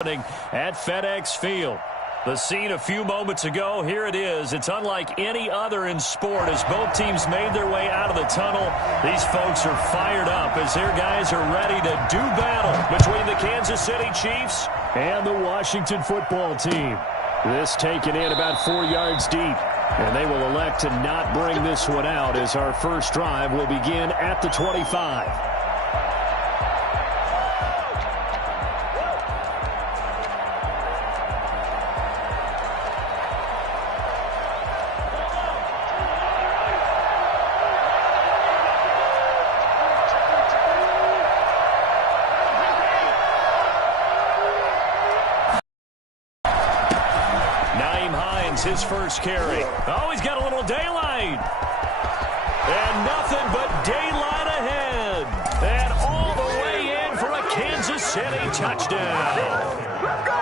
at FedEx Field. The scene a few moments ago, here it is. It's unlike any other in sport as both teams made their way out of the tunnel. These folks are fired up as their guys are ready to do battle between the Kansas City Chiefs and the Washington football team. This taken in about 4 yards deep, and they will elect to not bring this one out as our first drive will begin at the 25. His first carry. Oh, he's got a little daylight. And nothing but daylight ahead. And all the way in for a Kansas City touchdown.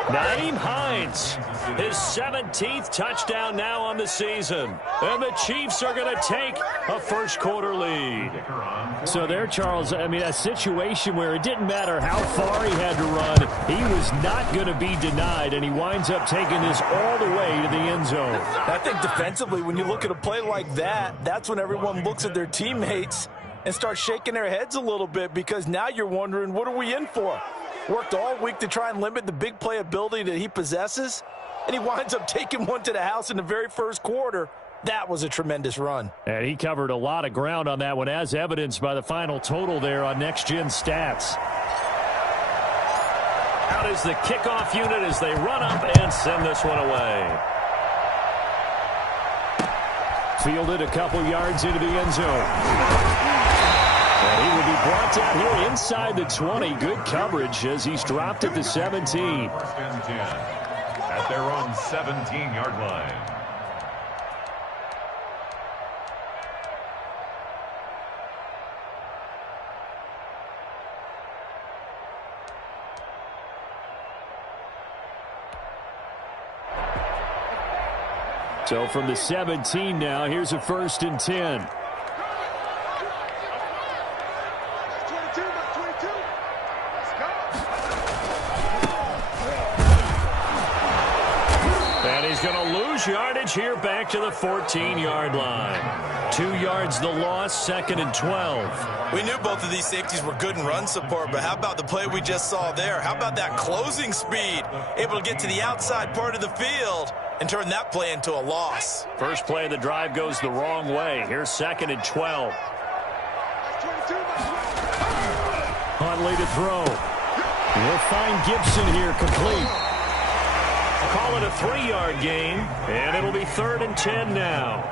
Nyheim Hines, his 17th touchdown now on the season. And the Chiefs are going to take a first quarter lead. So there, Charles, I mean, a situation where it didn't matter how far he had to run. He was not going to be denied, and he winds up taking this all the way to the end zone. I think defensively, when you look at a play like that, that's when everyone looks at their teammates and starts shaking their heads a little bit, because now you're wondering, what are we in for? Worked all week to try and limit the big play ability that he possesses, and he winds up taking one to the house in the very first quarter. That was a tremendous run. And he covered a lot of ground on that one, as evidenced by the final total there on Next Gen Stats. Out is the kickoff unit as they run up and send this one away. Fielded a couple yards into the end zone. And he will be brought down here inside the 20. Good coverage as he's dropped at the 17. First and 10 at their own 17-yard line. So from the 17 now, here's a first and 10. And he's going to lose yardage here back to the 14-yard line. 2 yards the loss, second and 12. We knew both of these safeties were good in run support, but how about the play we just saw there? How about that closing speed? Able to get to the outside part of the field and turn that play into a loss. First play of the drive goes the wrong way. Here's second and 12. Huntley to throw. We'll find Gibson here complete. Call it a 3-yard gain, and it'll be third and 10 now.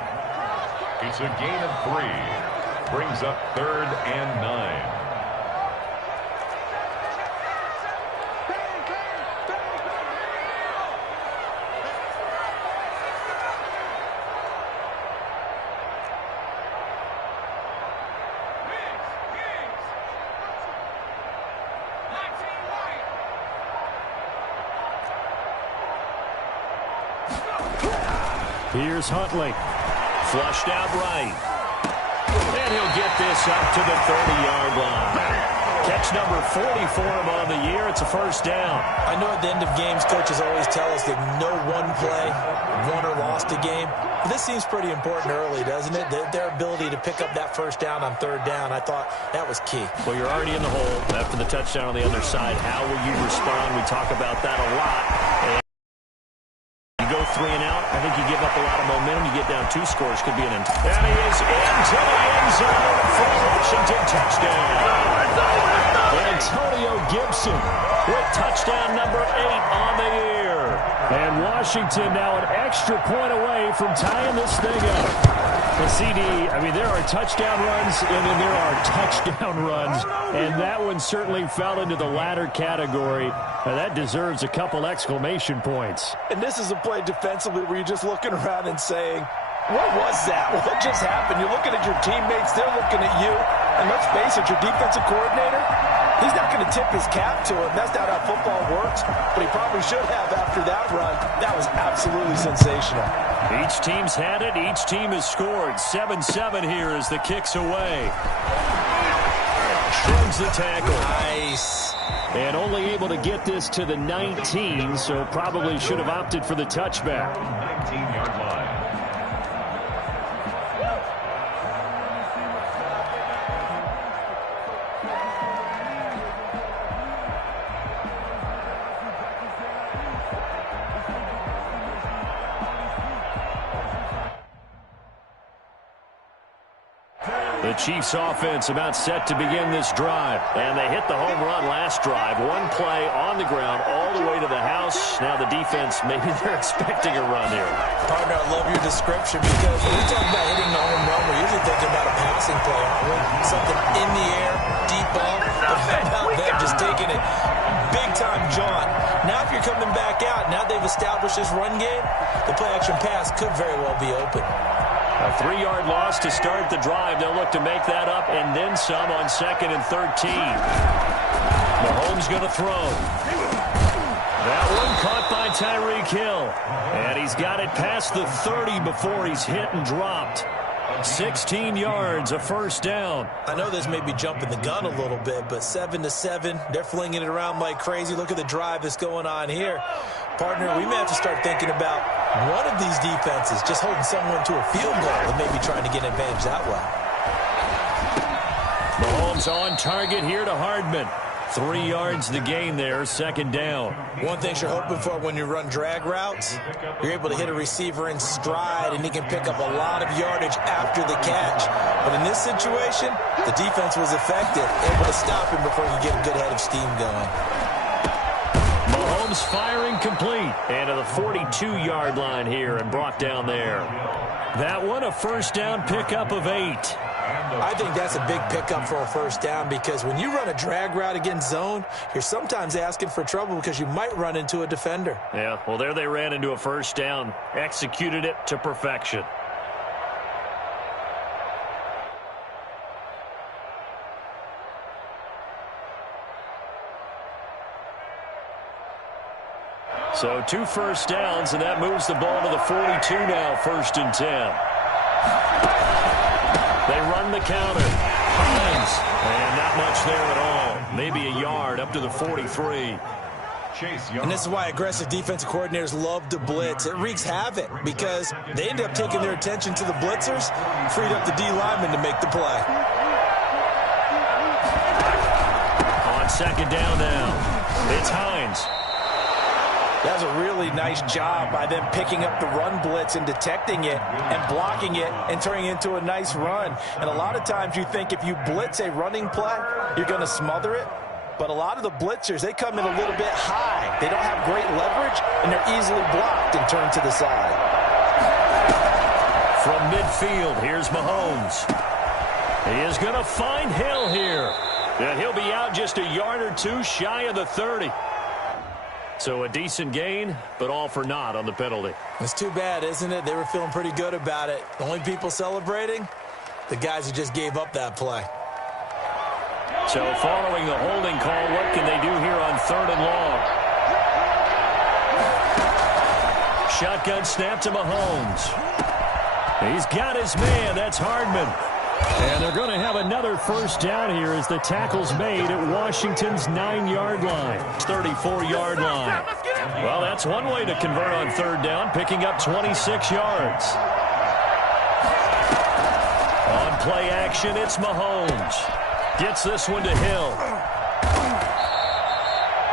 It's a gain of 3. Brings up third and 9. Here's Huntley. Flushed out right. And he'll get this up to the 30-yard line. Catch number 40 for him on the year. It's a first down. I know at the end of games, coaches always tell us that no one play won or lost a game. But this seems pretty important early, doesn't it? Their ability to pick up that first down on third down, I thought that was key. Well, you're already in the hole after the touchdown on the other side. How will you respond? We talk about that a lot. You go 3 and out, I think you give up a lot of momentum. You get down 2 scores, could be an end. And he is into the end zone for a Washington touchdown. Antonio Gibson with touchdown number 8 on the year. And Washington now an extra point away from tying this thing up. The CD, I mean, there are touchdown runs, and then there are touchdown runs, and that one certainly fell into the latter category. Now, that deserves a couple exclamation points. And this is a play defensively where you're just looking around and saying, what was that? What just happened? You're looking at your teammates, they're looking at you, and let's face it, your defensive coordinator, he's not going to tip his cap to it. That's not how football works, but he probably should have after that run. That was absolutely sensational. Each team's had it. Each team has scored. 7-7 here as the kick's away. Shrugs the tackle. Nice. And only able to get this to the 19, so probably should have opted for the touchback. 19-yard line. The Chiefs offense about set to begin this drive. And they hit the home run last drive. One play on the ground all the way to the house. Now the defense, maybe they're expecting a run here. Partner, I love your description because when we talk about hitting the home run, we're usually thinking about a passing play, aren't we? Something in the air, deep ball. But how about them just taking it big-time jaunt? Now if you're coming back out, now they've established this run game, the play-action pass could very well be open. A 3-yard loss to start the drive. They'll look to make that up and then some on 2nd and 13. Mahomes going to throw. That one caught by Tyreek Hill. And he's got it past the 30 before he's hit and dropped. 16 yards, a first down. I know this may be jumping the gun a little bit, but 7-7, they're flinging it around like crazy. Look at the drive that's going on here. Partner, we may have to start thinking about one of these defenses just holding someone to a field goal and maybe trying to get an advantage that way. Mahomes on target here to Hardman. 3 yards the gain there, 2nd down. One thing you're hoping for when you run drag routes, you're able to hit a receiver in stride and he can pick up a lot of yardage after the catch. But in this situation, the defense was effective, able to stop him before he could get a good head of steam going. Mahomes firing complete. And to the 42-yard line here and brought down there. That one a first down pickup of 8. I think that's a big pickup for a first down because when you run a drag route against zone, you're sometimes asking for trouble because you might run into a defender. Yeah, well, there they ran into a first down. Executed it to perfection. So 2 first downs, and that moves the ball to the 42 now, 1st and 10. They run the counter. Hines. And not much there at all. Maybe a yard up to the 43. And this is why aggressive defensive coordinators love to blitz. It wreaks havoc because they end up taking their attention to the blitzers, freed up the D lineman to make the play. On 2nd down now, it's Hines. That was a really nice job by them picking up the run blitz and detecting it and blocking it and turning it into a nice run. And a lot of times you think if you blitz a running play, you're going to smother it. But a lot of the blitzers, they come in a little bit high. They don't have great leverage, and they're easily blocked and turned to the side. From midfield, here's Mahomes. He is going to find Hill here. And he'll be out just a yard or two shy of the 30. So a decent gain, but all for naught on the penalty. It's too bad, isn't it? They were feeling pretty good about it. The only people celebrating, the guys who just gave up that play. So following the holding call, what can they do here on 3rd and long? Shotgun snap to Mahomes. He's got his man. That's Hardman. And they're going to have another first down here as the tackle's made at Washington's 9-yard line. 34-yard line. Well, that's one way to convert on 3rd down, picking up 26 yards. On play action, it's Mahomes. Gets this one to Hill.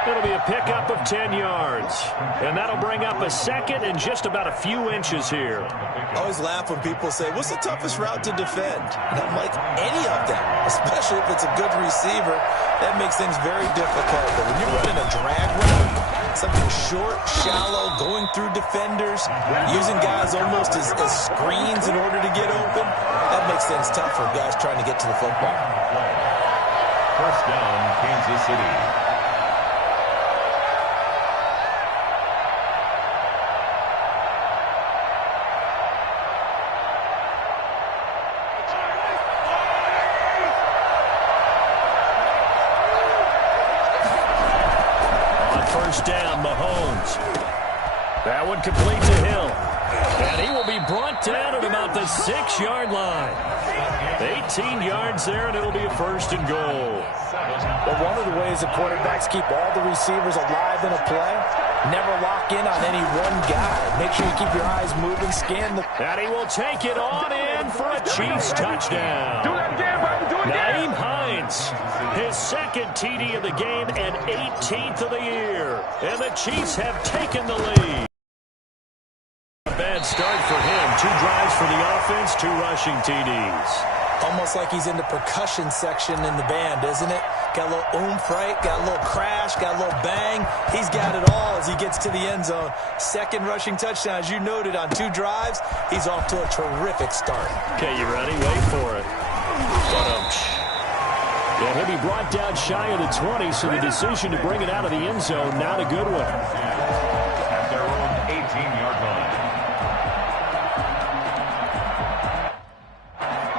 It'll be a pickup of 10 yards. And that'll bring up a 2nd and just about a few inches here. I always laugh when people say, what's the toughest route to defend? And I'm like, any of them, especially if it's a good receiver. That makes things very difficult. But when you're running a drag route, something short, shallow, going through defenders, using guys almost as screens in order to get open, that makes things tough for guys trying to get to the football. First down, Kansas City. On 1st down, Mahomes. That one complete to Hill. And he will be brought down at about the 6-yard line. 18 yards there, and it'll be a 1st and goal. But one of the ways the quarterbacks keep all the receivers alive in a play, never lock in on any one guy. Make sure you keep your eyes moving, scan the... And he will take it on in for a Chiefs touchdown. Do that again, baby. Do it again. Naeem Hines, his 2nd TD of the game and 18th of the year. And the Chiefs have taken the lead. A bad start for him. 2 drives for the offense, 2 rushing TDs. Almost like he's in the percussion section in the band, isn't it? Got a little oomph, right? Got a little crash, got a little bang. He's got it all as he gets to the end zone. 2nd rushing touchdown, as you noted, on 2 drives. He's off to a terrific start. Okay, you ready? Wait for it. Yeah, he'll be brought down shy of the 20, so the decision to bring it out of the end zone, not a good one. At their own 18-yard line.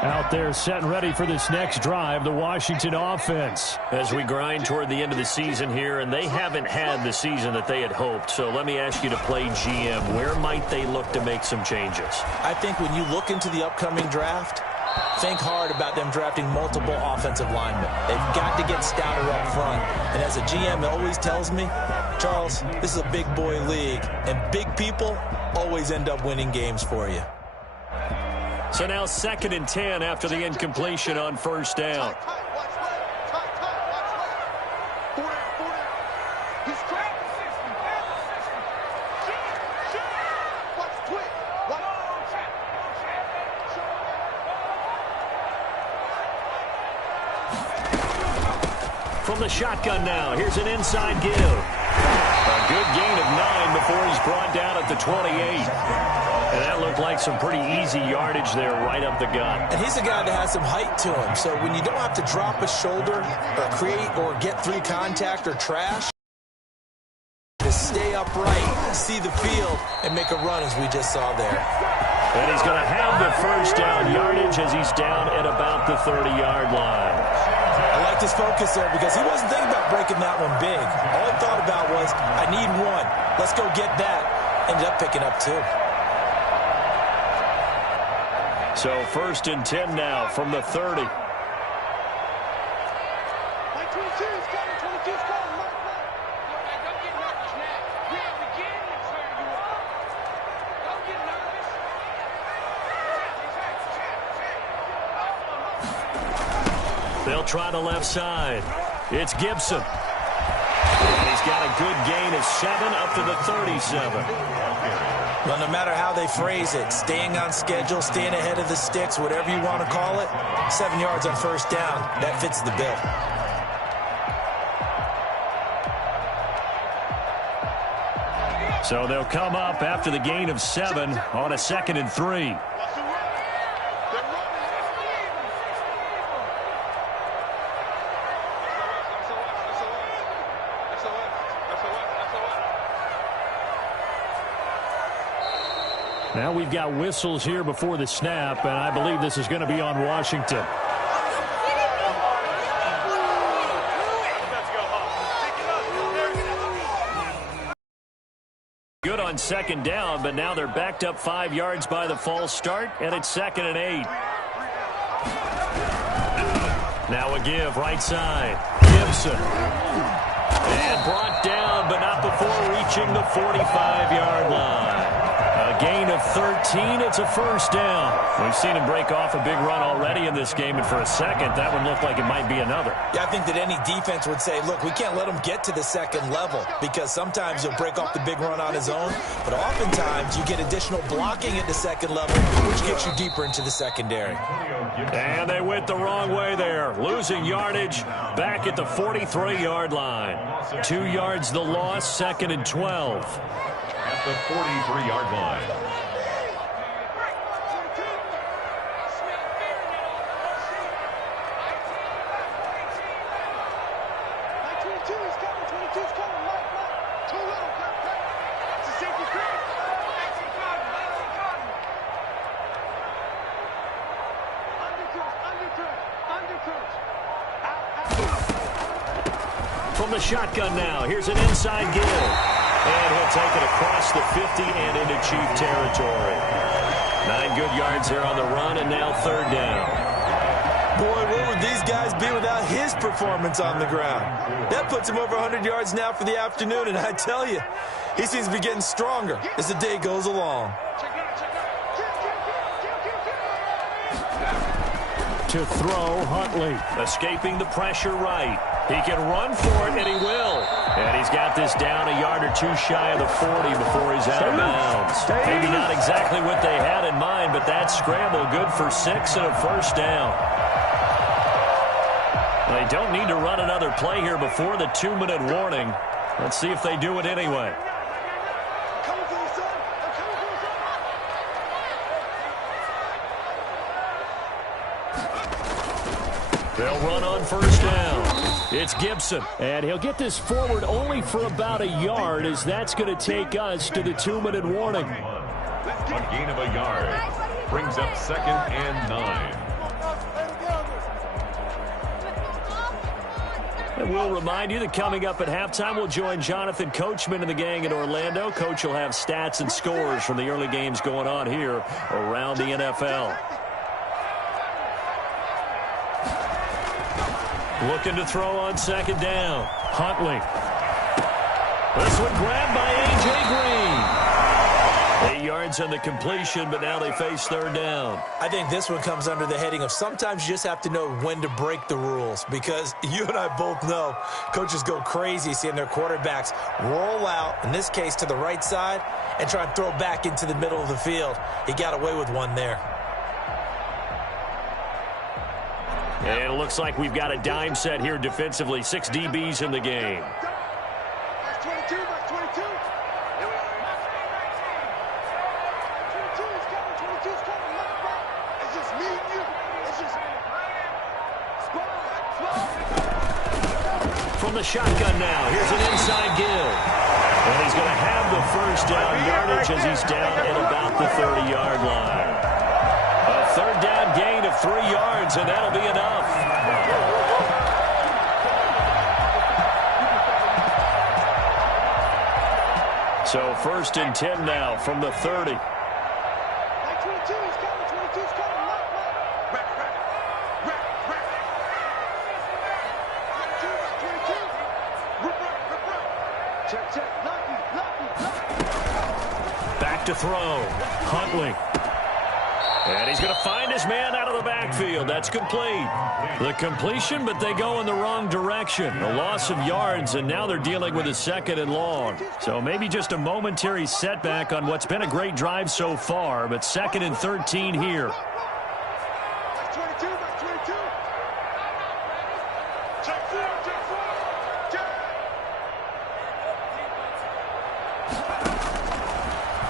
Out there set and ready for this next drive, the Washington offense. As we grind toward the end of the season here, and they haven't had the season that they had hoped. So let me ask you to play GM. Where might they look to make some changes? I think when you look into the upcoming draft, think hard about them drafting multiple offensive linemen. They've got to get stouter up front. And as a GM always tells me, Charles, this is a big boy league, and big people always end up winning games for you. So now 2nd and 10 after the incompletion on 1st down. From the shotgun now, here's an inside give. A good gain of 9 before he's brought down at the 28. And that looked like some pretty easy yardage there right up the gut. And he's a guy that has some height to him. So when you don't have to drop a shoulder or create or get through contact or trash, to stay upright, see the field, and make a run as we just saw there. And he's going to have the 1st down yardage as he's down at about the 30-yard line. I liked his focus there because he wasn't thinking about breaking that one big. All he thought about was, I need 1. Let's go get that. Ended up picking up 2. So 1st and 10 now from the 30. They'll try the left side. It's Gibson. And he's got a good gain of 7 up to the 37. Well, no matter how they phrase it, staying on schedule, staying ahead of the sticks, whatever you want to call it, 7 yards on 1st down, that fits the bill. So they'll come up after the gain of 7 on a 2nd and 3. Now we've got whistles here before the snap, and I believe this is going to be on Washington. Good on 2nd down, but now they're backed up 5 yards by the false start, and it's 2nd and 8. Now a give, right side. Gibson. And brought down, but not before reaching the 45-yard line. A gain of 13. It's a 1st down. We've seen him break off a big run already in this game, and for a second, that one looked like it might be another. Yeah, I think that any defense would say, look, we can't let him get to the 2nd level because sometimes he'll break off the big run on his own, but oftentimes you get additional blocking at the 2nd level, which gets you deeper into the secondary. And they went the wrong way there, losing yardage back at the 43-yard line. 2 yards the loss, 2nd and 12. At the 43-yard line. From the shotgun now, here's an inside give. And he'll take it across the 50 and into Chief territory. 9 good yards there on the run, and now third down. Boy, where would these guys be without his performance on the ground? That puts him over 100 yards now for the afternoon, and I tell you, he seems to be getting stronger as the day goes along. To throw, Huntley. Escaping the pressure right. He can run for it, and he will. And he's got this down a yard or two shy of the 40 before he's out of bounds. Maybe not exactly what they had in mind, but that scramble good for 6 and a first down. They don't need to run another play here before the 2-minute warning. Let's see if they do it anyway. They'll run on first down. It's Gibson. And he'll get this forward only for about a yard, as that's going to take us to the 2-minute warning. A gain of a yard brings up 2nd and 9. And we'll remind you that coming up at halftime, we'll join Jonathan Coachman and the gang in Orlando. Coach will have stats and scores from the early games going on here around the NFL. Looking to throw on second down. Huntley. This one grabbed by A.J. Green. 8 yards on the completion, but now they face third down. I think this one comes under the heading of sometimes you just have to know when to break the rules, because you and I both know coaches go crazy seeing their quarterbacks roll out, in this case to the right side, and try and throw back into the middle of the field. He got away with one there. And it looks like we've got a dime set here defensively. 6 DBs in the game. From the shotgun now, here's an inside give. And he's going to have the first down yardage as he's down at about the 30-yard line. A third down gain of 3 yards, and that'll be enough. So 1st and 10 now from the 30. Back to throw. Huntley. And he's going to find his man out of the backfield. That's complete. The completion, but they go in the wrong direction. A loss of yards, and now they're dealing with a 2nd and long. So maybe just a momentary setback on what's been a great drive so far, but 2nd and 13 here.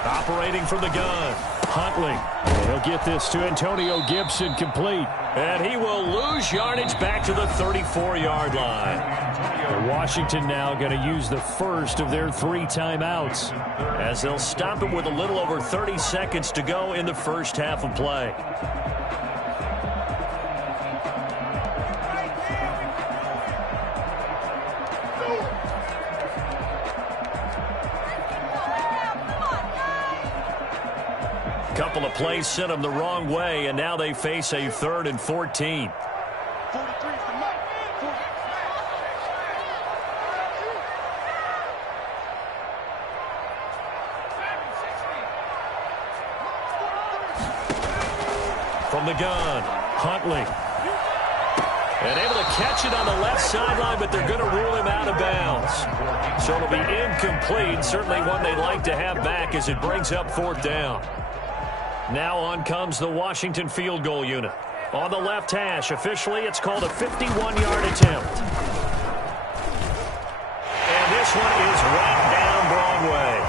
Operating from the gun. Huntley. And he'll get this to Antonio Gibson complete. And he will lose yardage back to the 34-yard line. And Washington now going to use the first of their 3 timeouts, as they'll stop him with a little over 30 seconds to go in the first half of play. Couple of plays sent them the wrong way, and now they face a 3rd and 14. From the gun, Huntley. And able to catch it on the left sideline, but they're going to rule him out of bounds. So it'll be incomplete, certainly one they'd like to have back as it brings up 4th down. Now on comes the Washington field goal unit. On the left hash, officially it's called a 51-yard attempt. And this one is right down Broadway.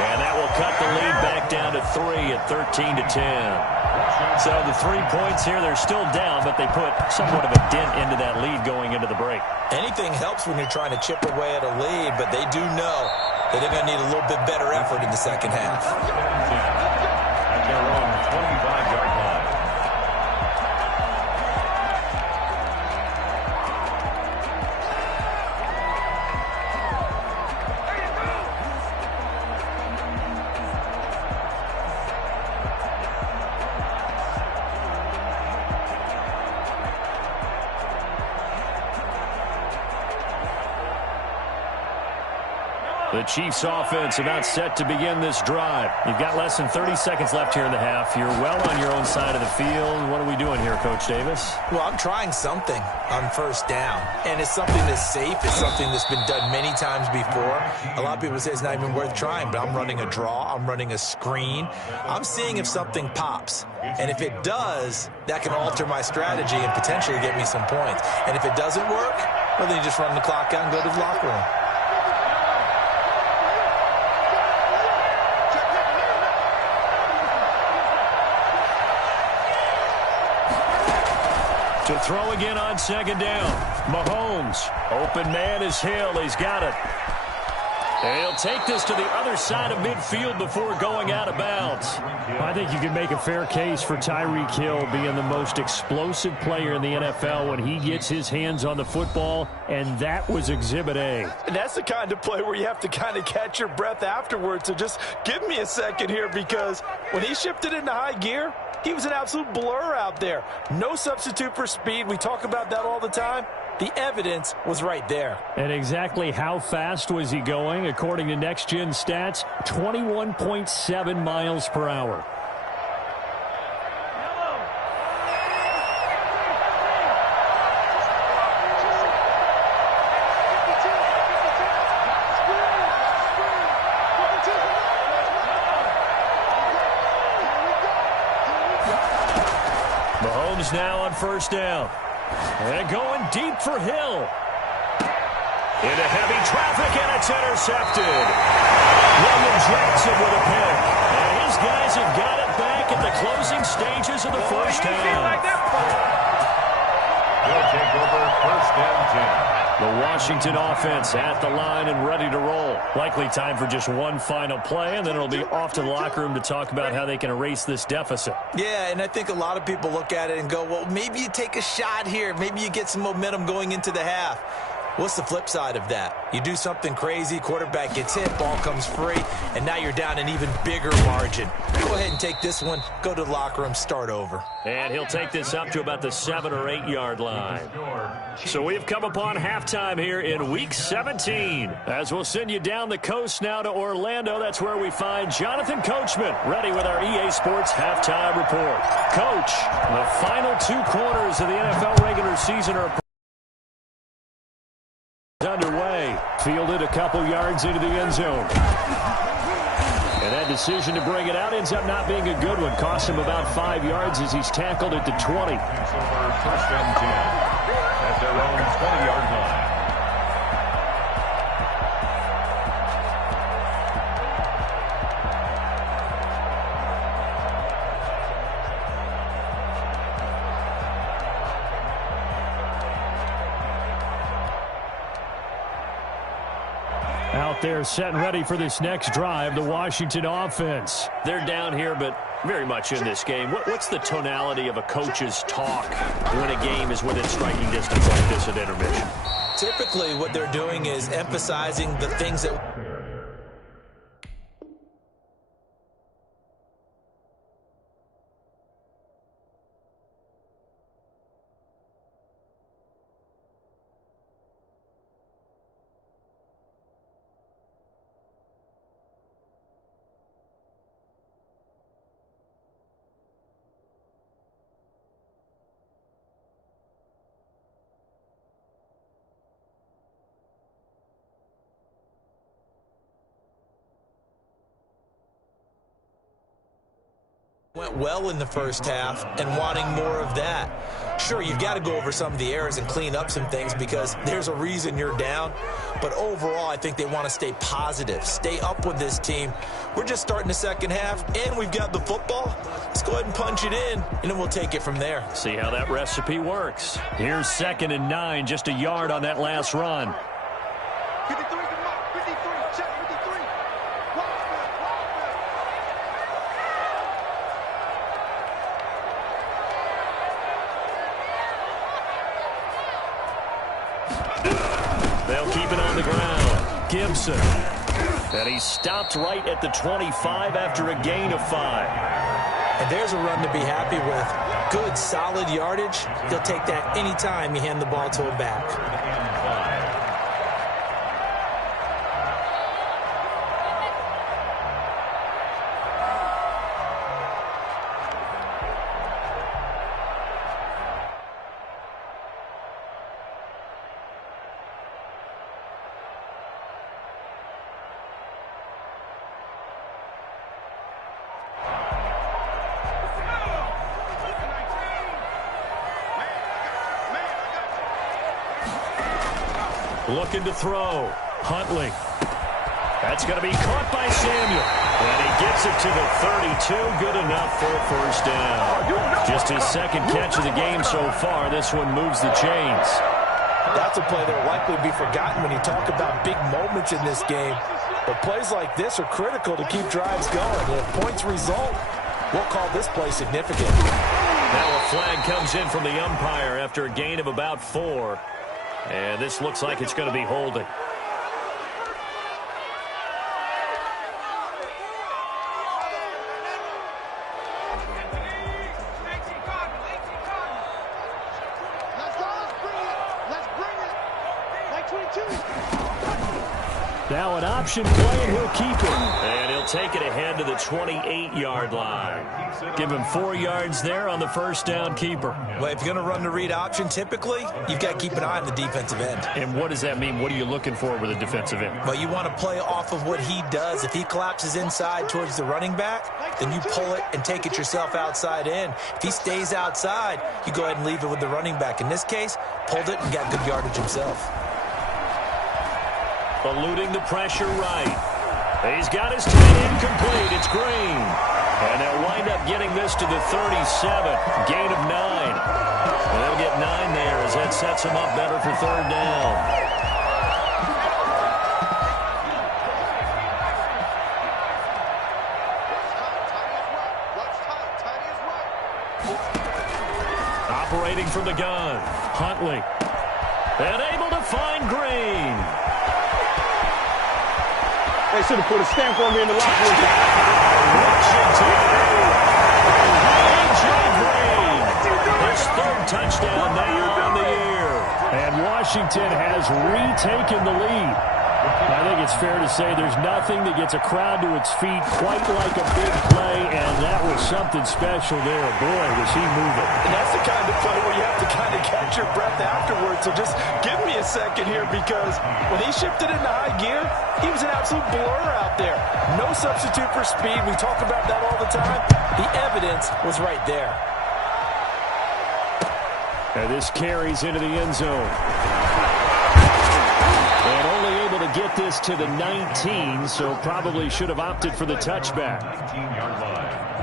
And that will cut the lead back down to 3 at 13-10. So the 3 points here, they're still down, but they put somewhat of a dent into that lead going into the break. Anything helps when you're trying to chip away at a lead, but they do know that they're going to need a little bit better effort in the second half. At their own 25-yard line. The Chiefs offense about set to begin this drive. You've got less than 30 seconds left here in the half. You're well on your own side of the field. What are we doing here, Coach Davis? Well, I'm trying something on first down, and it's something that's safe. It's something that's been done many times before. A lot of people say it's not even worth trying, but I'm running a draw. I'm running a screen. I'm seeing if something pops, and if it does, that can alter my strategy and potentially get me some points. And if it doesn't work, well, then you just run the clock out and go to the locker room. To throw again on second down. Mahomes. Open man is Hill. He's got it. And he'll take this to the other side of midfield before going out of bounds. I think you can make a fair case for Tyreek Hill being the most explosive player in the NFL when he gets his hands on the football, and that was Exhibit A. And that's the kind of play where you have to kind of catch your breath afterwards. So just give me a second here, because when he shifted into high gear, he was an absolute blur out there. No substitute for speed. We talk about that all the time. The evidence was right there. And exactly how fast was he going? According to Next Gen Stats, 21.7 miles per hour. Mahomes now on first down. And going deep for Hill. Into heavy traffic, and it's intercepted. William Jackson with a pick. And his guys have got it back at the closing stages of the first half. He'll take over first and 10. The Washington offense at the line and ready to roll. Likely time for just one final play, and then it'll be off to the locker room to talk about how they can erase this deficit. Yeah, and I think a lot of people look at it and go, well, maybe you take a shot here. Maybe you get some momentum going into the half. What's the flip side of that? You do something crazy, quarterback gets hit, ball comes free, and now you're down an even bigger margin. Go ahead and take this one, go to the locker room, start over. And he'll take this up to about the 7 or 8 yard line. So we've come upon halftime here in Week 17. As we'll send you down the coast now to Orlando, that's where we find Jonathan Coachman, ready with our EA Sports halftime report. Coach, the final 2 quarters of the NFL regular season are underway. Fielded a couple yards into the end zone. And that decision to bring it out ends up not being a good one. Cost him about 5 yards as he's tackled at the 20. Over first and 10 at their own 20-yard line. Out there set and ready for this next drive, the Washington offense. They're down here, but very much in this game. What's the tonality of a coach's talk when a game is within striking distance like this at intermission? Typically, what they're doing is emphasizing the things that went well in the first half and wanting more of that. Sure, you've got to go over some of the errors and clean up some things because there's a reason you're down. But overall, I think they want to stay positive, stay up with this team. We're just starting the second half, and we've got the football. Let's go ahead and punch it in, and then we'll take it from there. See how that recipe works. Here's 2nd and 9, just a yard on that last run. 53, check 53. They'll keep it on the ground. Gibson. And he stopped right at the 25 after a gain of 5. And there's a run to be happy with. Good, solid yardage. He'll take that anytime you hand the ball to him back. Looking to throw. Huntley. That's going to be caught by Samuel. And he gets it to the 32. Good enough for a first down. Just his second catch of the game so far. This one moves the chains. That's a play that will likely be forgotten when you talk about big moments in this game. But plays like this are critical to keep drives going. And if points result, we'll call this play significant. Now a flag comes in from the umpire after a gain of about 4. And this looks like it's going to be holding. Now an option play, and he'll keep it. And he'll take it ahead to the 28-yard line. Give him 4 yards there on the first down keeper. Well, if you're going to run the read option, typically, you've got to keep an eye on the defensive end. And what does that mean? What are you looking for with a defensive end? Well, you want to play off of what he does. If he collapses inside towards the running back, then you pull it and take it yourself outside in. If he stays outside, you go ahead and leave it with the running back. In this case, pulled it and got good yardage himself. Eluding the pressure right. He's got his tight end complete. It's Green. And they'll wind up getting this to the 37. Gain of 9. And they'll get 9 there as that sets them up better for third down. Operating from the gun. Huntley. And able to find Green. They should have put a stamp on me in the locker room. Washington. A.J. Green. His third touchdown now on the year. And Washington has retaken the lead. I think it's fair to say there's nothing that gets a crowd to its feet quite like a big play, and that was something special there. Boy, was he moving. And that's the kind of play where you have to kind of catch your breath afterwards. So just give me a second here, because when he shifted into high gear, he was an absolute blur out there. No substitute for speed. We talk about that all the time. The evidence was right there. And this carries into the end zone. And only able to get this to the 19, so probably should have opted for the touchback. 19-yard line.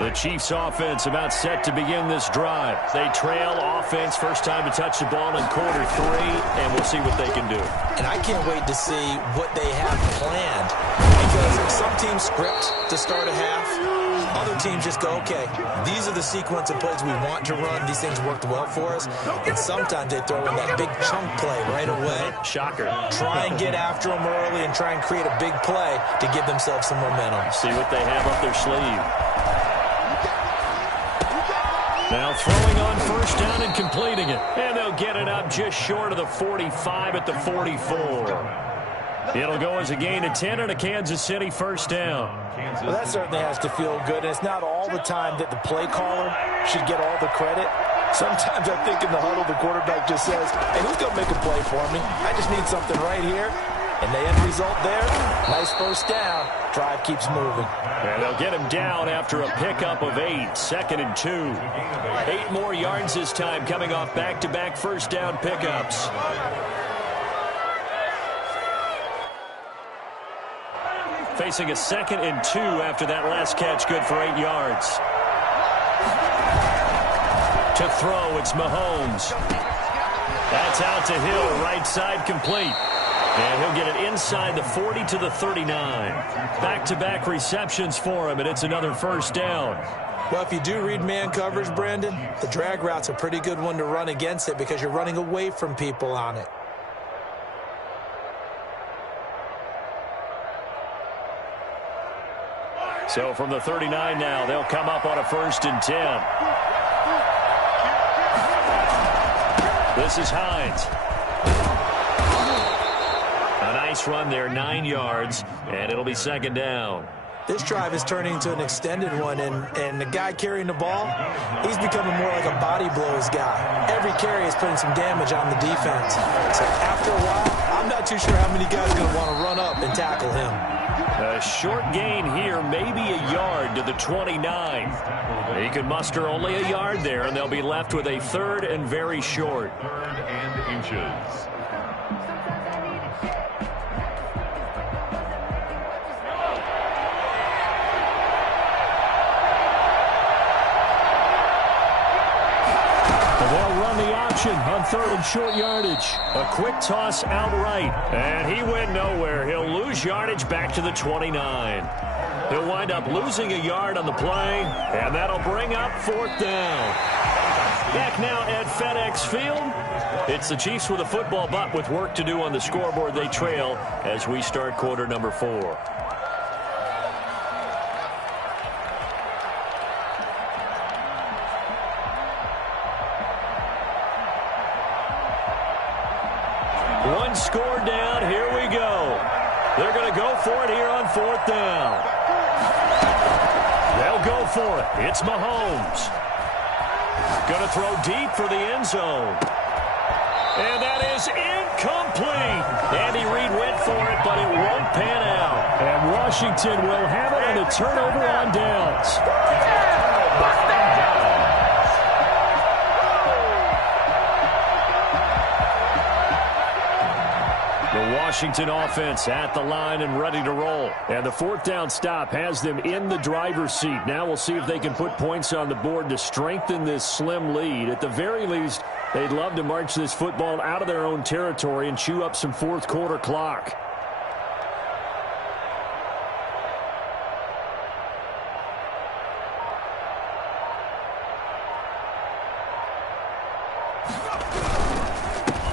The Chiefs offense about set to begin this drive. They trail offense, first time to touch the ball in quarter 3, and we'll see what they can do. And I can't wait to see what they have planned, because some teams script to start a half. Other teams just go, okay, these are the sequence of plays we want to run. These things worked well for us. And sometimes they throw in that big chunk play right away. Shocker. Try and get after them early and try and create a big play to give themselves some momentum. See what they have up their sleeve. Now throwing on first down and completing it. And they'll get it up just short of the 45 at the 44. It'll go as a gain of 10 and a Kansas City first down. Well, that certainly has to feel good. And it's not all the time that the play caller should get all the credit. Sometimes I think in the huddle, the quarterback just says, hey, who's going to make a play for me? I just need something right here. And the end result there, nice first down. Drive keeps moving. And they'll get him down after a pickup of 8, 2nd and 2. 8 more yards this time coming off back-to-back first down pickups. Facing a 2nd and 2 after that last catch, good for 8 yards. To throw, it's Mahomes. That's out to Hill, right side complete. And he'll get it inside the 40 to the 39. Back-to-back receptions for him, and it's another first down. Well, if you do read man coverage, Brandon, the drag route's a pretty good one to run against it because you're running away from people on it. So from the 39 now, they'll come up on a 1st and 10. This is Hines. A nice run there, 9 yards, and it'll be 2nd down. This drive is turning into an extended one, and the guy carrying the ball, he's becoming more like a body blows guy. Every carry is putting some damage on the defense. So after a while, I'm not too sure how many guys are going to want to run up and tackle him. A short gain here, maybe a yard to the 29. He could muster only a yard there, and they'll be left with a third and very short. Third and inches. They'll run the option on third and short yardage. A quick toss outright. And he went nowhere. He'll lose yardage back to the 29. He'll wind up losing a yard on the play, and that'll bring up fourth down. Back now at FedEx Field. It's the Chiefs with a football, but with work to do on the scoreboard, they trail as we start quarter number 4. One score down. Here we go. They're going to go for it here on fourth down. They'll go for it. It's Mahomes. Going to throw deep for the end zone. And that is incomplete. Andy Reid went for it, but it won't pan out. And Washington will have it on a turnover on downs. The Washington offense at the line and ready to roll. And the fourth down stop has them in the driver's seat. Now we'll see if they can put points on the board to strengthen this slim lead. At the very least, they'd love to march this football out of their own territory and chew up some fourth quarter clock.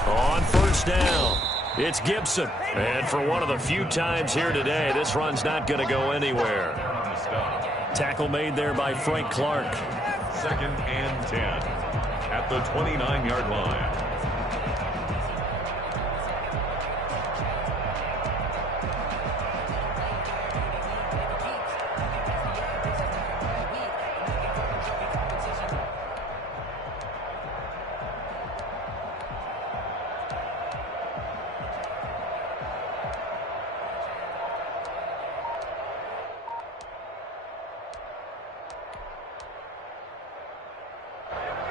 On first down, it's Gibson. And for one of the few times here today, this run's not going to go anywhere. Tackle made there by Frank Clark. Second and 10 at the 29-yard line.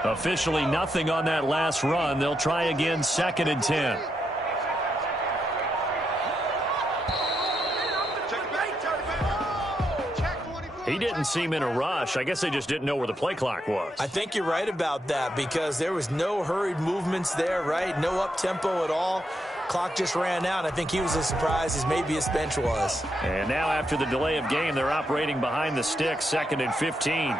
Officially nothing on that last run. They'll try again, second and 10. He didn't seem in a rush. I guess they just didn't know where the play clock was. I think you're right about that because there was no hurried movements there, right? No up-tempo at all. Clock just ran out. I think he was as surprised as maybe his bench was. And now after the delay of game, they're operating behind the sticks, second and 15.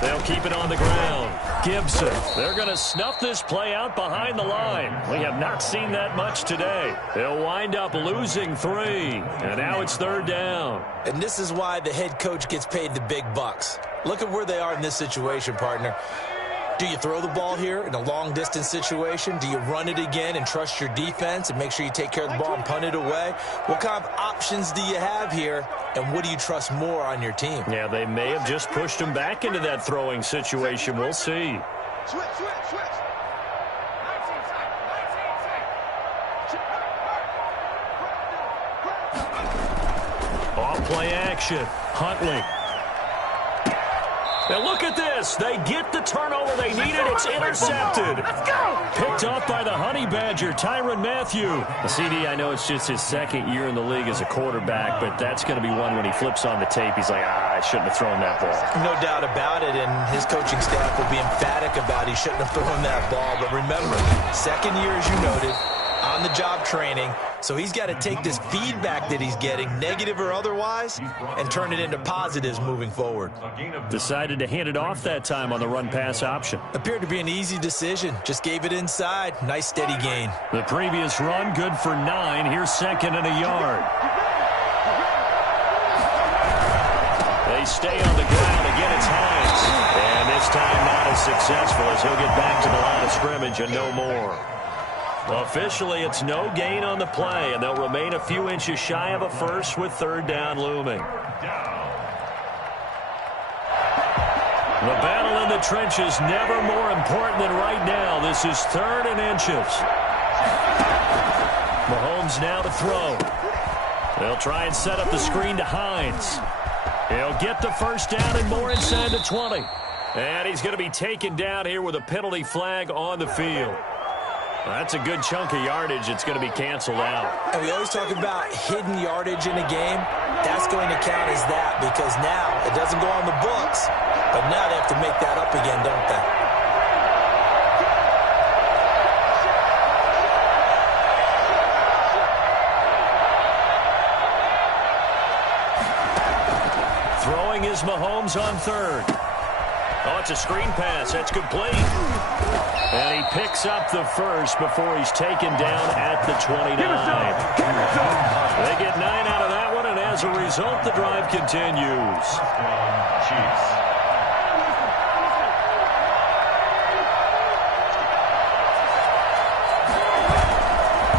They'll keep it on the ground. Gibson. They're going to snuff this play out behind the line. We have not seen that much today. They'll wind up losing 3. And now it's third down. And this is why the head coach gets paid the big bucks. Look at where they are in this situation, partner. Do you throw the ball here in a long-distance situation? Do you run it again and trust your defense and make sure you take care of the ball and punt it away? What kind of options do you have here, and what do you trust more on your team? Yeah, they may have just pushed him back into that throwing situation. We'll see. Switch. Off play action. Huntley. Now look at this. They get the turnover they needed. It's intercepted. Let's go. Picked off by the Honey Badger, Tyrann Mathieu. The CD, I know it's just his second year in the league as a quarterback, but that's going to be one when he flips on the tape. He's like, I shouldn't have thrown that ball. No doubt about it, and his coaching staff will be emphatic about he shouldn't have thrown that ball. But remember, second year, as you noted, on-the-job training. So he's got to take this feedback that he's getting, negative or otherwise, and turn it into positives moving forward. Decided to hand it off that time on the run-pass option. Appeared to be an easy decision. Just gave it inside. Nice steady gain. The previous run, good for 9. Here's second and a yard. They stay on the ground. Again, it's Hines. And this time not as successful as he'll get back to the line of scrimmage and no more. Officially, it's no gain on the play, and they'll remain a few inches shy of a first with third down looming. The battle in the trenches never more important than right now. This is third and inches. Mahomes now to throw. They'll try and set up the screen to Hines. He'll get the first down and more inside the 20. And he's going to be taken down here with a penalty flag on the field. That's a good chunk of yardage. It's going to be canceled out. And we always talk about hidden yardage in a game. That's going to count as that because now it doesn't go on the books, but now they have to make that up again, don't they? Throwing is Mahomes on third. Oh, it's a screen pass. That's complete. And he picks up the first before he's taken down at the 29. They get 9 out of that one, and as a result, the drive continues. Chiefs.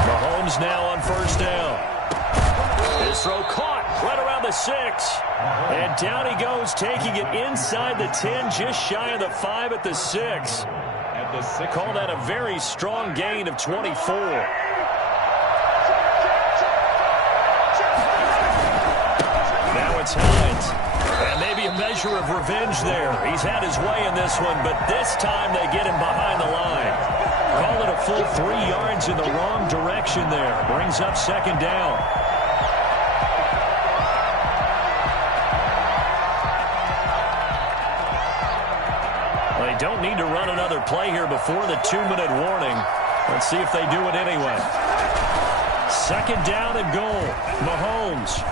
Mahomes now on first down. His throw caught right around the 6. And down he goes, taking it inside the 10, just shy of the 5 at the 6. Call that a very strong gain of 24. Now it's Hines. And maybe a measure of revenge there. He's had his way in this one, but this time they get him behind the line. Call it a full 3 yards in the wrong direction there. Brings up second down. They don't need to run another play here before the 2-minute warning. Let's see if they do it anyway. Second down and goal. Mahomes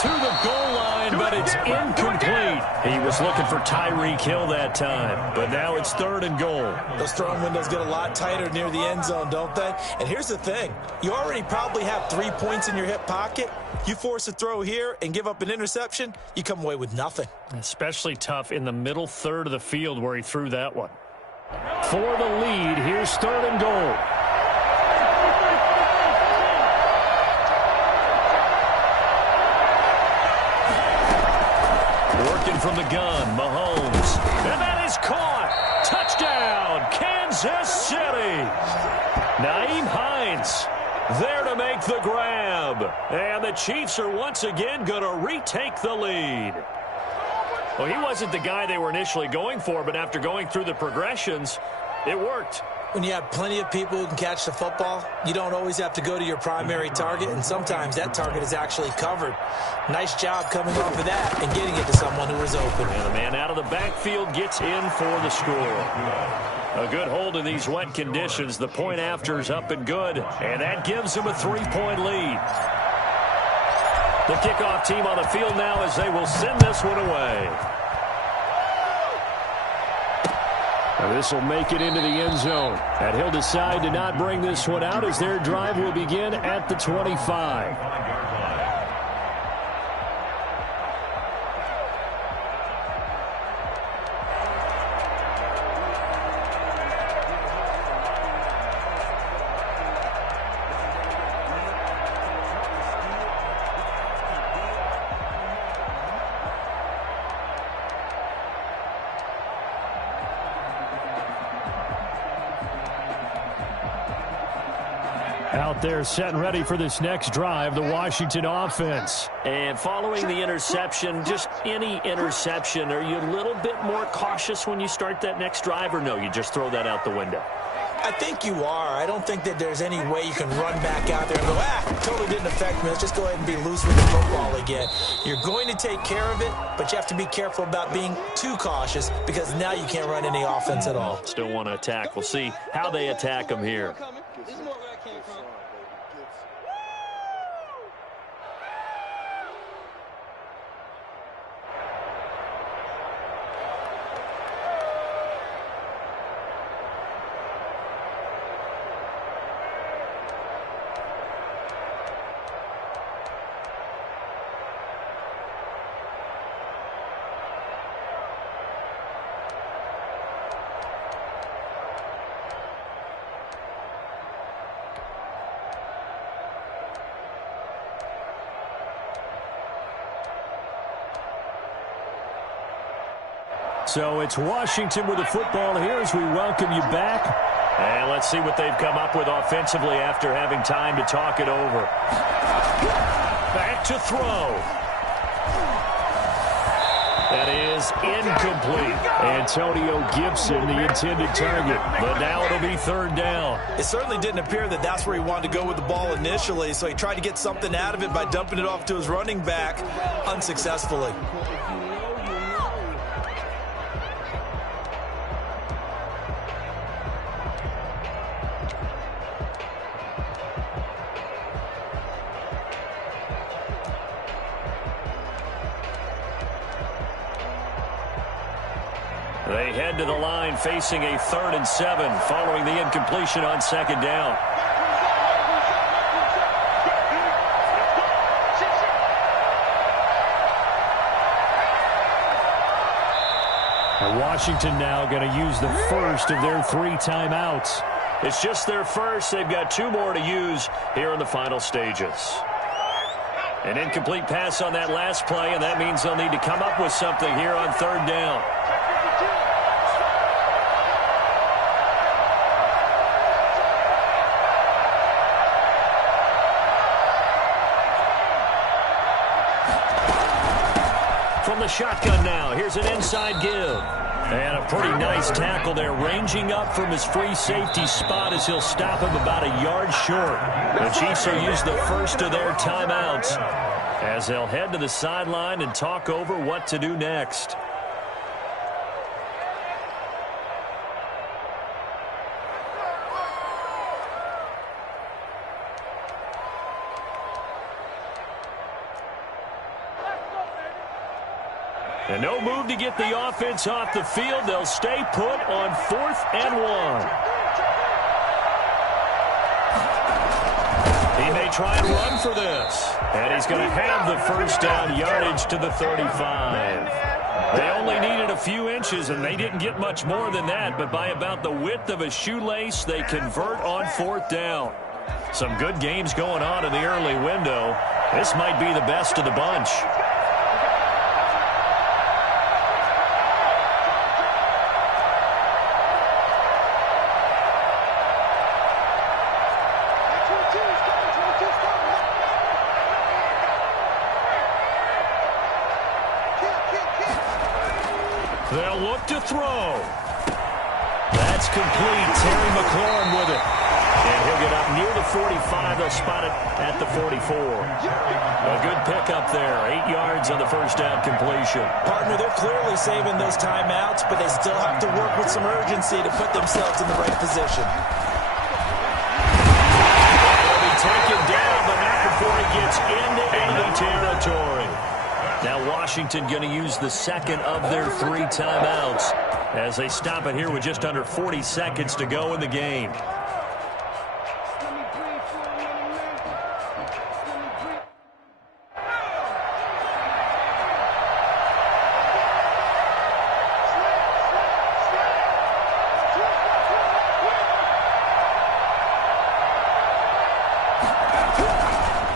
to the goal line, but it's incomplete. He was looking for Tyreek Hill that time, but now it's third and goal. Those throwing windows get a lot tighter near the end zone, don't they? And here's the thing. You already probably have 3 points in your hip pocket. You force a throw here and give up an interception, you come away with nothing. Especially tough in the middle third of the field where he threw that one. For the lead, here's third and goal. Working from the gun, Mahomes. And that is caught. Touchdown, Kansas City. Nyheim Hines there to make the grab. And the Chiefs are once again going to retake the lead. Well, he wasn't the guy they were initially going for, but after going through the progressions, it worked. When you have plenty of people who can catch the football, you don't always have to go to your primary target, and sometimes that target is actually covered. Nice job coming off of that and getting it to someone who was open. And the man out of the backfield gets in for the score. A good hold in these wet conditions. The point after's up and good, and that gives them a 3-point lead. The kickoff team on the field now as they will send this one away. This will make it into the end zone. And he'll decide to not bring this one out as their drive will begin at the 25. Out there set and ready for this next drive, the Washington offense. And following the interception, just any interception, are you a little bit more cautious when you start that next drive, or no, you just throw that out the window? I think you are. I don't think that there's any way you can run back out there and go, totally didn't affect me. Let's just go ahead and be loose with the football again. You're going to take care of it, but you have to be careful about being too cautious because now you can't run any offense at all. Still want to attack. We'll see how they attack them here. So it's Washington with the football here as we welcome you back. And let's see what they've come up with offensively after having time to talk it over. Back to throw. That is incomplete. Antonio Gibson, the intended target. But now it'll be third down. It certainly didn't appear that that's where he wanted to go with the ball initially, so he tried to get something out of it by dumping it off to his running back unsuccessfully. They head to the line facing a 3rd and 7 following the incompletion on 2nd down. Washington now going to use the first of their 3 timeouts. It's just their first. They've got 2 more to use here in the final stages. An incomplete pass on that last play, and that means they'll need to come up with something here on 3rd down. From the shotgun now, here's an inside give. And a pretty nice tackle there, ranging up from his free safety spot as he'll stop him about a yard short. The Chiefs will use the first of their timeouts as they'll head to the sideline and talk over what to do next. And no move to get the offense off the field. They'll stay put on 4th and 1. He may try and run for this. And he's going to have the first down yardage to the 35. They only needed a few inches, and they didn't get much more than that. But by about the width of a shoelace, they convert on 4th down. Some good games going on in the early window. This might be the best of the bunch. They'll look to throw. That's complete. Terry McLaurin with it. And he'll get up near the 45. They'll spot it at the 44. A good pickup there. 8 yards on the first down completion. Partner, they're clearly saving those timeouts, but they still have to work with some urgency to put themselves in the right position. He'll be taken down, but not before he gets into enemy territory. Now Washington going to use the second of their 3 timeouts as they stop it here with just under 40 seconds to go in the game.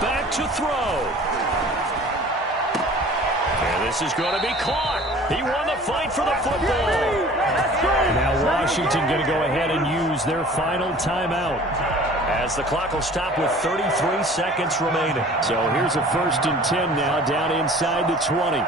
Back to throw. This is going to be caught. He won the fight for the football. Now Washington going to go ahead and use their final timeout as the clock will stop with 33 seconds remaining. So here's a 1st and 10 now down inside the 20.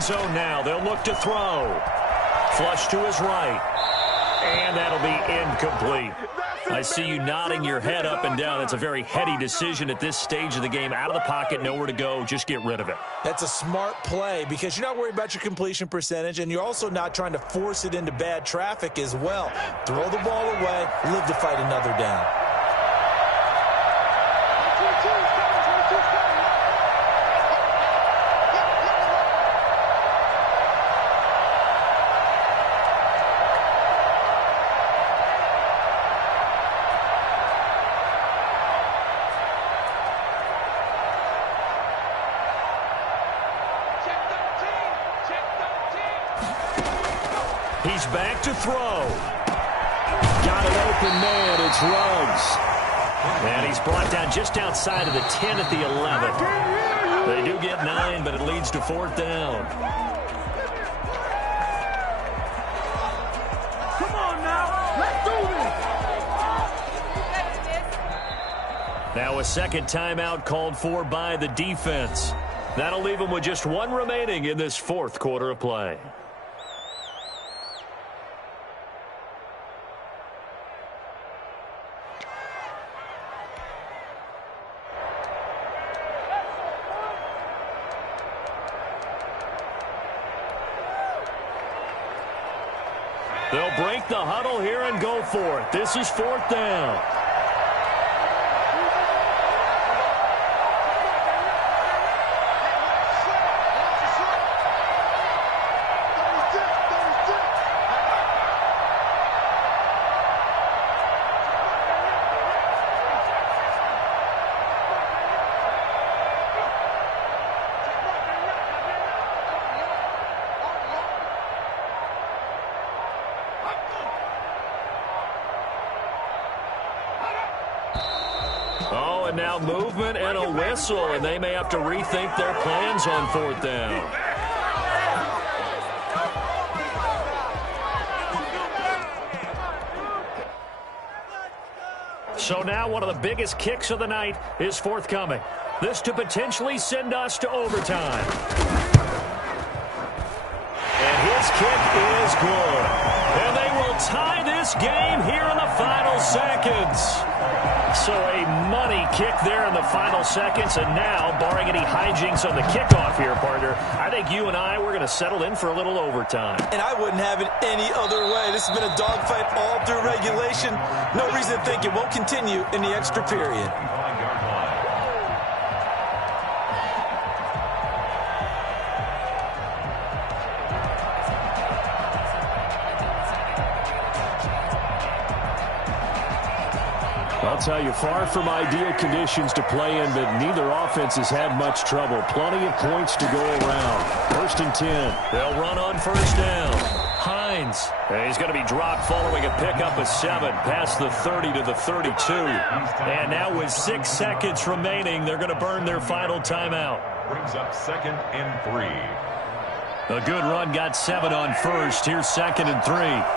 Zone now. They'll look to throw. Flush to his right. And that'll be incomplete. I see you nodding your head up and down. It's a very heady decision at this stage of the game. Out of the pocket, nowhere to go. Just get rid of it. That's a smart play because you're not worried about your completion percentage, and you're also not trying to force it into bad traffic as well. Throw the ball away, live to fight another down. He's back to throw. Got an open man. It's Ruggs. And he's brought down just outside of the 10 at the 11. They do get 9, but it leads to 4th down. Come on now. Let's do this. Now a second timeout called for by the defense. That'll leave them with just 1 remaining in this 4th quarter of play. They'll break the huddle here and go for it. This is 4th down. And now movement and a whistle, and they may have to rethink their plans on 4th down. So now one of the biggest kicks of the night is forthcoming. This to potentially send us to overtime. And his kick is good. And they will tie this game here in the final seconds. So a money kick there in the final seconds, and now, barring any hijinks on the kickoff here, partner, I think you and I, we're going to settle in for a little overtime. And I wouldn't have it any other way. This has been a dogfight all through regulation. No reason to think it won't continue in the extra period. I'll tell you, far from ideal conditions to play in, but neither offense has had much trouble. Plenty of points to go around. 1st and 10. They'll run on 1st down. Hines. And he's going to be dropped following a pickup of 7 past the 30 to the 32. And now with 6 seconds remaining, they're going to burn their final timeout. Brings up 2nd and 3. A good run got 7 on 1st. Here's 2nd and 3.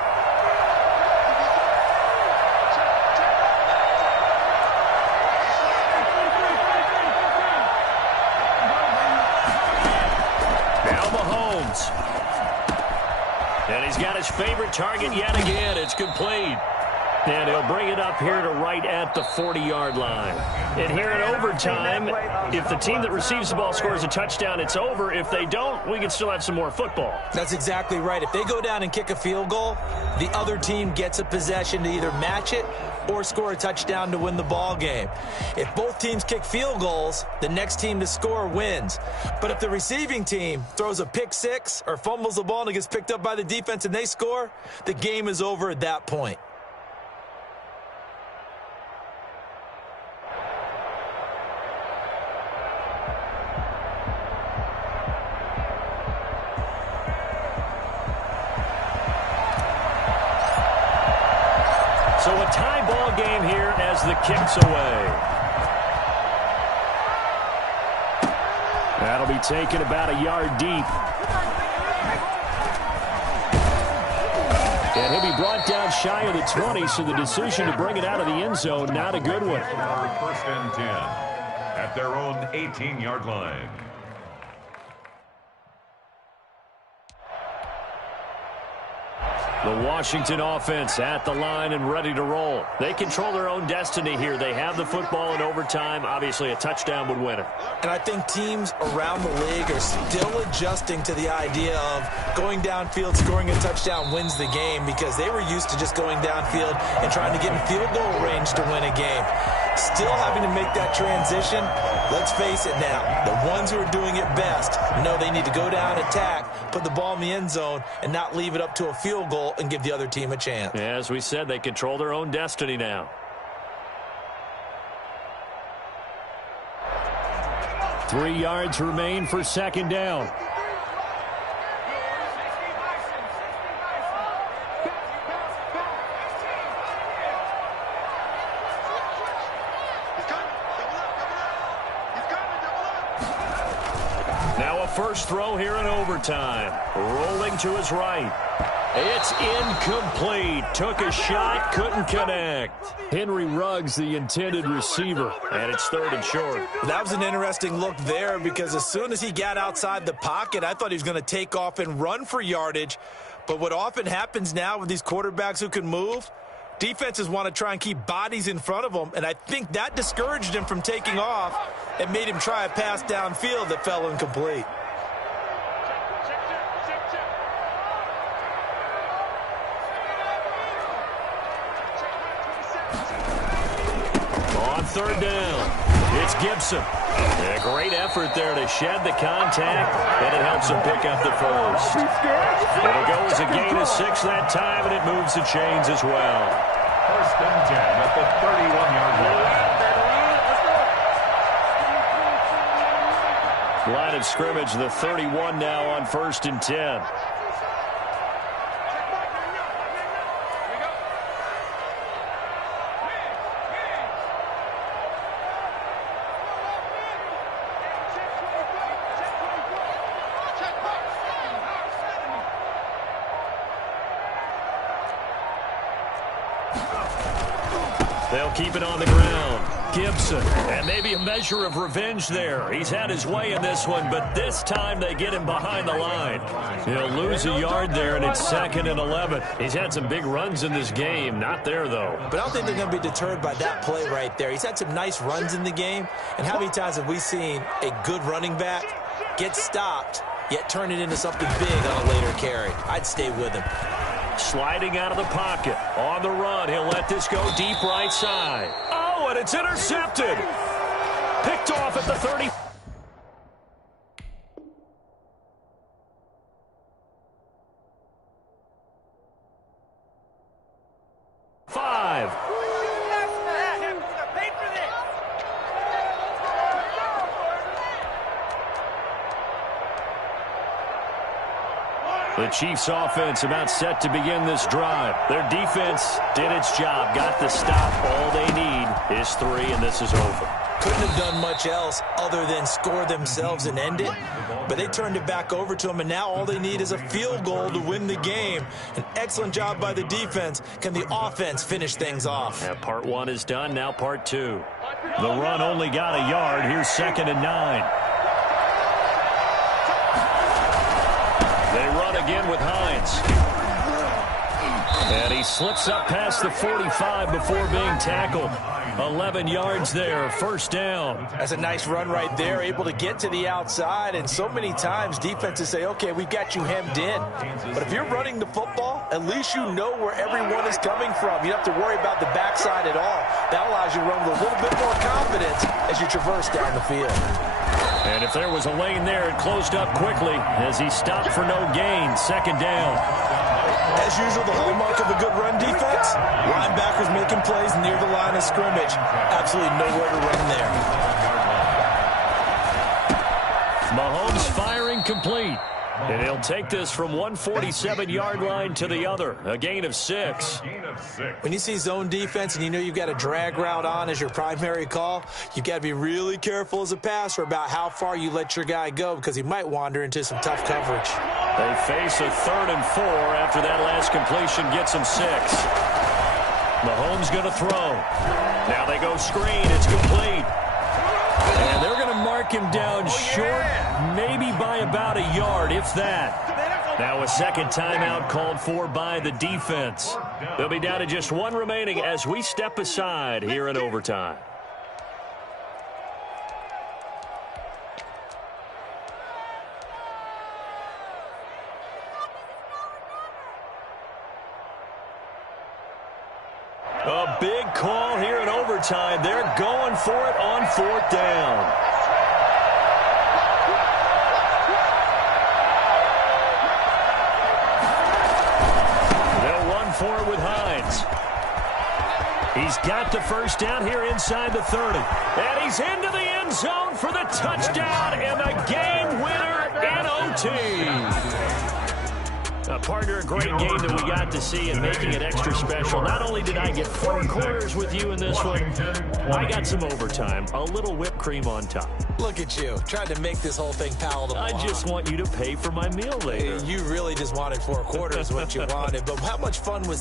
And he's got his favorite target yet again. It's complete. And he'll bring it up here to right at the 40-yard line. And here in overtime, if the team that receives the ball scores a touchdown, it's over. If they don't, we can still have some more football. That's exactly right. If they go down and kick a field goal, the other team gets a possession to either match it or score a touchdown to win the ball game. If both teams kick field goals, the next team to score wins. But if the receiving team throws a pick six or fumbles the ball and it gets picked up by the defense and they score, the game is over at that point. So a tie ball game here as the kick's away. That'll be taken about a yard deep. And he'll be brought down shy of the 20, so the decision to bring it out of the end zone, not a good one. 1st and 10 at their own 18-yard line. The Washington offense at the line and ready to roll. They control their own destiny here. They have the football in overtime. Obviously, a touchdown would win it. And I think teams around the league are still adjusting to the idea of going downfield, scoring a touchdown wins the game, because they were used to just going downfield and trying to get in field goal range to win a game. Still having to make that transition. Let's face it now, the ones who are doing it best know they need to go down, attack, put the ball in the end zone, and not leave it up to a field goal and give the other team a chance. Yeah, as we said, they control their own destiny now. Three yards remain for 2nd down. first throw here in overtime. Rolling to his right. It's incomplete. Took a shot, couldn't connect. Henry Ruggs, the intended receiver, and it's 3rd and short. That was an interesting look there because as soon as he got outside the pocket, I thought he was going to take off and run for yardage. But what often happens now with these quarterbacks who can move, defenses want to try and keep bodies in front of them, and I think that discouraged him from taking off and made him try a pass downfield that fell incomplete. On 3rd down, it's Gibson. And a great effort there to shed the contact, and it helps him pick up the first. It'll go as a gain of 6 that time, and it moves the chains as well. 1st and 10 at the 31-yard line. Line of scrimmage, the 31 now on 1st and 10. They'll keep it on the ground. Gibson, and maybe a measure of revenge there. He's had his way in this one, but this time they get him behind the line. He'll lose a yard there, and it's 2nd and 11. He's had some big runs in this game. Not there, though. But I don't think they're going to be deterred by that play right there. He's had some nice runs in the game, and how many times have we seen a good running back get stopped, yet turn it into something big on a later carry? I'd stay with him. Sliding out of the pocket. On the run, he'll let this go deep right side. Oh, and it's intercepted. Picked off at the 30. The Chiefs offense about set to begin this drive. Their defense did its job, got the stop. All they need is 3, and this is over. Couldn't have done much else other than score themselves and end it, but they turned it back over to them, and now all they need is a field goal to win the game. An excellent job by the defense. Can the offense finish things off? Yeah, part 1 is done, now part 2. The run only got a yard. Here's 2nd and 9. They run again with Hines. And he slips up past the 45 before being tackled. 11 yards there, 1st down. That's a nice run right there, able to get to the outside. And so many times defenses say, okay, we've got you hemmed in. But if you're running the football, at least you know where everyone is coming from. You don't have to worry about the backside at all. That allows you to run with a little bit more confidence as you traverse down the field. And if there was a lane there, it closed up quickly as he stopped for no gain. 2nd down. As usual, the hallmark of a good run defense, linebackers making plays near the line of scrimmage. Absolutely nowhere to run there. Mahomes firing complete. And he'll take this from 147-yard line to the other. A gain of 6. When you see zone defense and you know you've got a drag route on as your primary call, you've got to be really careful as a passer about how far you let your guy go because he might wander into some tough coverage. They face a 3rd and 4 after that last completion gets him 6. Mahomes going to throw. Now they go screen. It's complete. And they're going to mark him down short, maybe by about a yard, if that. Now a 2nd timeout called for by the defense. They'll be down to just 1 remaining as we step aside here in overtime. A big call here in overtime. They're going for it on 4th down. They'll run for it with Hines. He's got the 1st down here inside the 30. And he's into the end zone for the touchdown and the game winner in OT. Partner, a great game that we got to see and making it extra special. Not only did I get 4 quarters with you in this one, I got some overtime, a little whipped cream on top. Look at you, trying to make this whole thing palatable. I just want you to pay for my meal later. You really just wanted 4 quarters, what you wanted. But how much fun was